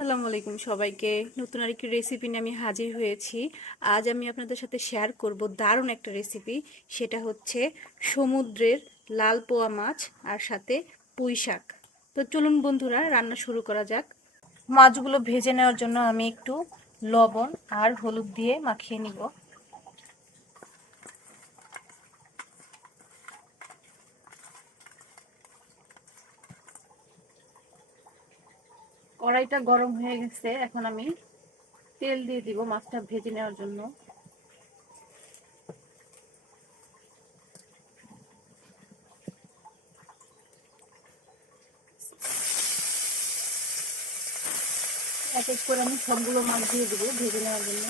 আসসালামু আলাইকুম সবাইকে। নতুন আরেকটি রেসিপি নিয়ে আমি হাজির হয়েছি। আজ আমি আপনাদের সাথে শেয়ার করব দারুণ একটা রেসিপি সেটা হচ্ছে সমুদ্রের লাল পোয়া মাছ আর সাথে পুঁই শাক। তো চলুন বন্ধুরা, রান্না শুরু করা যাক। মাছগুলো ভেজে নেওয়ার জন্য আমি একটু লবণ আর হলুদ দিয়ে মাখিয়ে নিব। কড়াইটা গরম হয়ে গেছে, এখন আমি তেল দিয়ে দিব মাছটা ভেজে নেওয়ার জন্য। এক এক করে আমি সবগুলো মাছ দিয়ে দিব ভেজে নেওয়ার জন্য।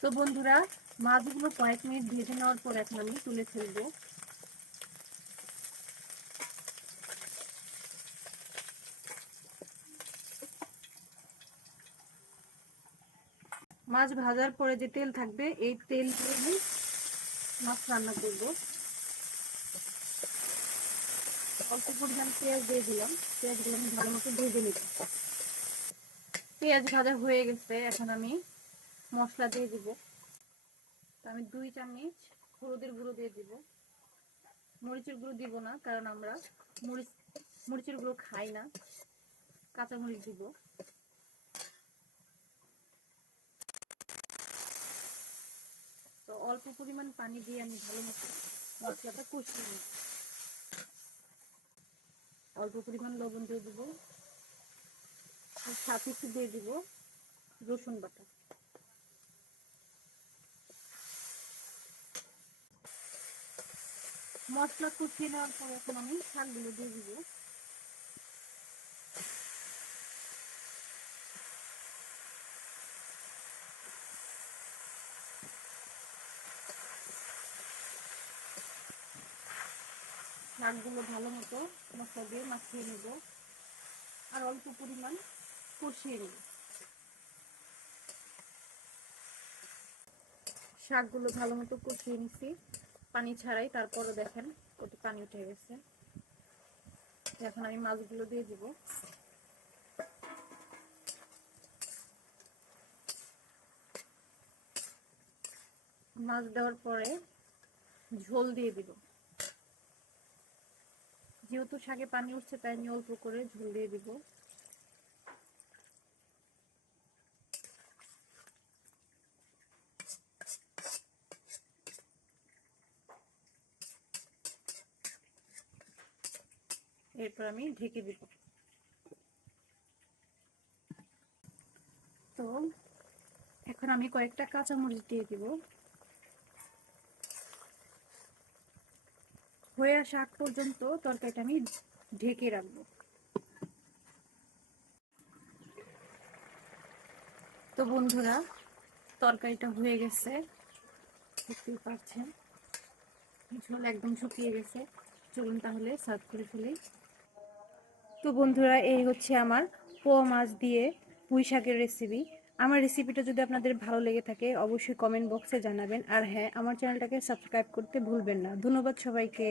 তো বন্ধুরা, মাছগুলো কয়েক মিনিট ভেজে নেওয়ার পর এখন আমি তুলে ফেলব। মাছ ভাজার পরে যে তেল থাকবে, এই তেল দিয়ে মাছ রান্না করব। অল্প পরিমাণ পেঁয়াজ দিয়ে দিলাম। পেঁয়াজগুলো আমি ভালো মতো ভেজে নিব। পেঁয়াজ ভাজা হয়ে গেছে, এখন আমি মশলা দিয়ে দিব। আমি দুই চামচ হলুদের গুঁড়ো দিয়ে দিব। মরিচের গুঁড়ো দিব না, কারণ আমরা মরিচ মরিচের গুঁড়ো খাই না। কাঁচা মরিচ দিব তো অল্প পরিমাণ পানি দিয়ে আমি ভালো মতো মশলাটা কষিয়ে নিই অল্প পরিমাণ লবণ দিয়ে দিব। সাথে একটু দিয়ে দিব রসুন বাটা। মশলা কষিয়ে নেওয়ার পর এখন আমি শাকগুলো দিয়ে দিব। শাকগুলো ভালো মতো মশলা দিয়ে মাখিয়ে নেব। আর অল্প পরিমাণ কষিয়ে নেব। শাকগুলো ভালো মতো কষিয়ে নিছি। পানি ছাড়াই তারপরে দেখেন কত পানি উঠে গেছে। এখন আমি মাছগুলো দিয়ে দিব। মাছ দেওয়ার পরে ঝোল দিয়ে দিব। যেহেতু শাকে পানি উঠছে, তাই আমি অল্প করে ঝোল দিয়ে দিব। এরপর আমি ঢেকে দিব। তো এখন আমি কয়েকটা কাঁচামরিচ দিয়ে দিব। হয়ে আসা আগ পর্যন্ত তরকারিটা আমি ঢেকে রাখব। তো বন্ধুরা, তরকারিটা হয়ে গেছে। দেখতেই পাচ্ছেন ঝোল একদম শুকিয়ে গেছে। চলুন তাহলে সার্ভ করে ফেলি। তো বন্ধুরা, এই হচ্ছে আমার পোয়া মাছ দিয়ে পুঁই শাকের রেসিপি আমার রেসিপিটা যদি আপনাদের ভালো লেগে থাকে, অবশ্যই কমেন্ট বক্সে জানাবেন। আর হ্যাঁ আমার চ্যানেলটাকে সাবস্ক্রাইব করতে ভুলবেন না। ধন্যবাদ সবাইকে।